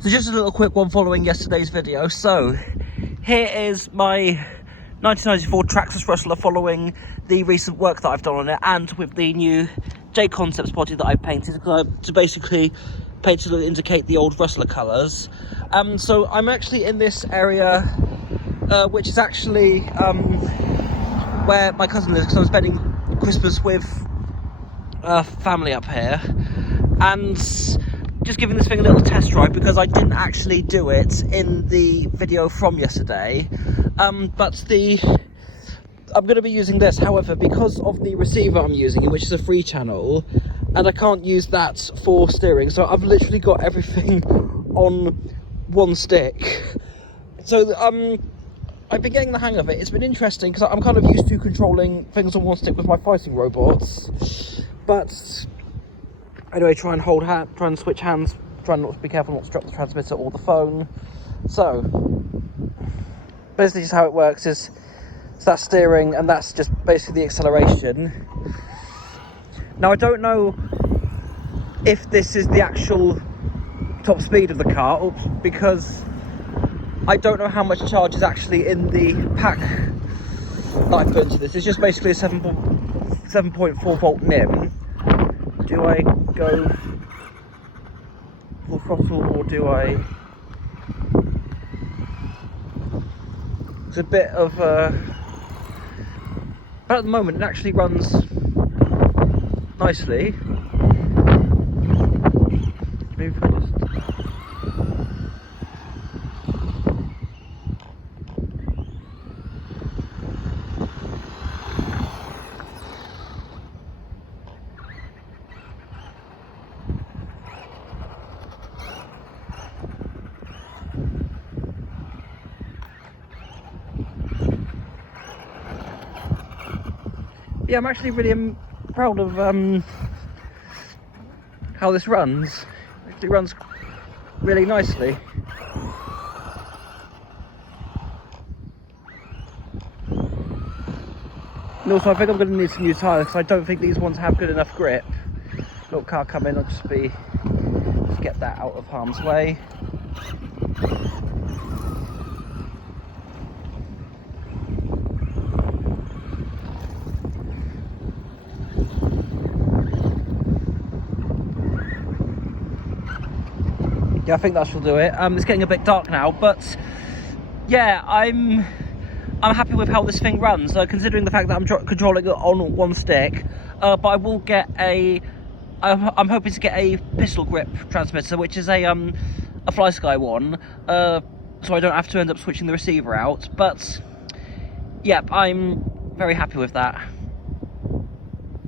So just a little quick one following yesterday's video. So here is my 1994 Traxxas Rustler following the recent work that I've done on it, and with the new J Concepts body that I've painted to basically paint to indicate the old Rustler colours. So I'm actually in this area, which is actually where my cousin lives, because I'm spending Christmas with family up here, and just giving this thing a little test drive because I didn't actually do it in the video from yesterday. But I'm going to be using this, however, because of the receiver I'm using, which is a 3-channel, and I can't use that for steering, so I've literally got everything on one stick. So I've been getting the hang of it. It's been interesting because I'm kind of used to controlling things on one stick with my fighting robots, but anyway, try and switch hands, try not to be careful not to drop the transmitter or the phone. So basically just how it works is that's steering, and that's just basically the acceleration. Now I don't know if this is the actual top speed of the car, because I don't know how much charge is actually in the pack that I put into this. It's just basically a 7.4 volt NIM. Do I go full throttle, or do I... It's a bit of a... But at the moment it actually runs nicely. Maybe if I just... Yeah, I'm actually really proud of how this runs. It actually runs really nicely. And also I think I'm going to need some new tyres, because I don't think these ones have good enough grip. Little car coming, I'll just get that out of harm's way. Yeah, I think that should do it. It's getting a bit dark now, but yeah, I'm happy with how this thing runs, considering the fact that I'm controlling it on one stick. But I will get I'm hoping to get a pistol grip transmitter, which is a FlySky one, so I don't have to end up switching the receiver out. But yeah, I'm very happy with that.